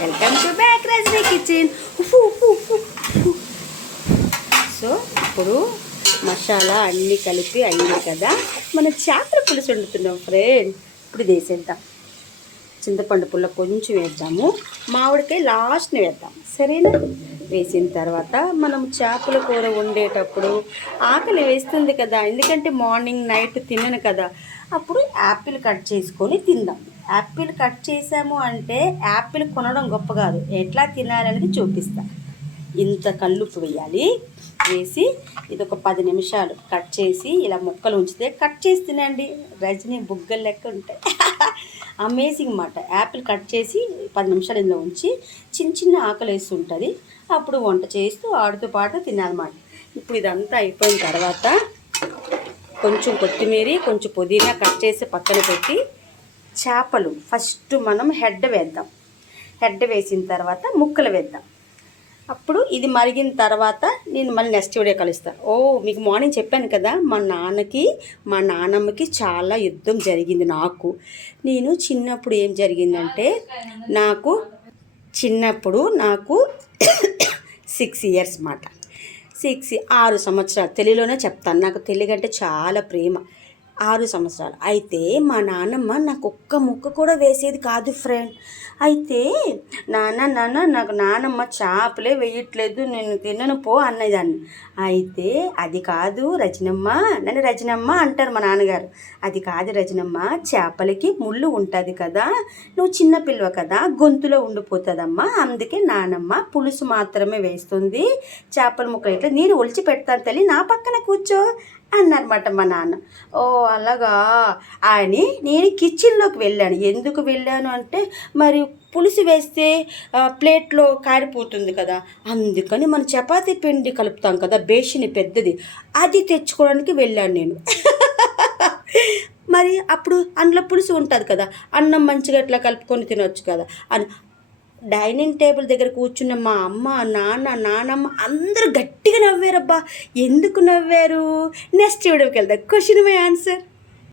Welcome to back Rajani kitchen. So ఇప్పుడు మసాలా అన్నీ కలిపి అయింది కదా, మనం చేపల పులుసు వండుతున్నాం ఫ్రెండ్. ఇప్పుడు ఇది వేసేద్దాం. చింతపండు పుల్ల కొంచెం వేద్దాము, మామిడికాయ లాస్ట్ని వేద్దాం, సరేనా? వేసిన తర్వాత మనం చేపల కూర వండేటప్పుడు ఆకలి వేస్తుంది కదా, ఎందుకంటే మార్నింగ్ నైట్ తినను కదా, అప్పుడు యాపిల్ కట్ చేసుకొని తిందాం. యాపిల్ కట్ చేసాము అంటే యాపిల్ కొనడం గొప్ప కాదు, ఎట్లా తినాలనేది చూపిస్తా. ఇంత కల్లుప్పు వేయాలి, వేసి ఇది ఒక 10 నిమిషాలు కట్ చేసి ఇలా ముక్కలు ఉంచితే కట్ చేసి తినండి, రజనీ బుగ్గలు లెక్క ఉంటాయి. అమేజింగ్ మాట. యాపిల్ కట్ చేసి 10 నిమిషాలు ఇందులో ఉంచి చిన్న చిన్న ఆకలి వేసి ఉంటుంది, అప్పుడు వంట చేస్తూ ఆడుతూ పాడుతూ తినాలన్నమాట. ఇప్పుడు ఇదంతా అయిపోయిన తర్వాత కొంచెం కొత్తిమీర కొంచెం పుదీనా కట్ చేసి పక్కన పెట్టి చేపలు ఫస్ట్ మనం హెడ్ వేద్దాం. హెడ్ వేసిన తర్వాత ముక్కలు వేద్దాం. అప్పుడు ఇది మరిగిన తర్వాత నేను మళ్ళీ నెక్స్ట్ వీడియో కలుస్తాను. మీకు మార్నింగ్ చెప్పాను కదా, మా నాన్నకి మా నాన్నమ్మకి చాలా యుద్ధం జరిగింది. నేను చిన్నప్పుడు ఏం జరిగిందంటే, నాకు 6 ఇయర్స్ మాట, 6 సంవత్సరాలు. తెలుగులోనే చెప్తాను, నాకు తెలుగు అంటే చాలా ప్రేమ. 6 సంవత్సరాలు అయితే మా నాన్నమ్మ నాకు ఒక్క ముక్క కూడా వేసేది కాదు ఫ్రెండ్. అయితే నాన్న నాకు నాన్నమ్మ చేపలే వేయట్లేదు, నేను తినను పో అన్నదాన్ని. అయితే అది కాదు రజనమ్మ, నన్ను రజనమ్మ అంటారు మా నాన్నగారు. అది కాదు రజనమ్మ, చేపలకి ముళ్ళు ఉంటుంది కదా, నువ్వు చిన్నపిల్లవ కదా, గొంతులో ఉండిపోతుందమ్మా, అందుకే నానమ్మ పులుసు మాత్రమే వేస్తుంది, చేపల ముక్కలు ఇట్లా నేను ఒలిచి పెడతాను తల్లి, నా పక్కన కూర్చో అన్నారన్నమాట మా నాన్న. అలాగా అని నేను కిచెన్లోకి వెళ్ళాను. ఎందుకు వెళ్ళాను అంటే, మరి పులుసు వేస్తే ప్లేట్లో కారిపోతుంది కదా, అందుకని మనం చపాతీ పిండి కలుపుతాం కదా, బేషిని పెద్దది, అది తెచ్చుకోవడానికి వెళ్ళాను నేను. మరి అప్పుడు అందులో పులుసు ఉంటుంది కదా, అన్నం మంచిగా ఇట్లా కలుపుకొని తినొచ్చు కదా అని డైనింగ్ టేబుల్ దగ్గర కూర్చున్న మా అమ్మ, నాన్నమ్మ అందరూ గట్టిగా నవ్వారబ్బా. ఎందుకు నవ్వారు? నెక్స్ట్ వీడియోకి వెళ్దాం. Question my answer.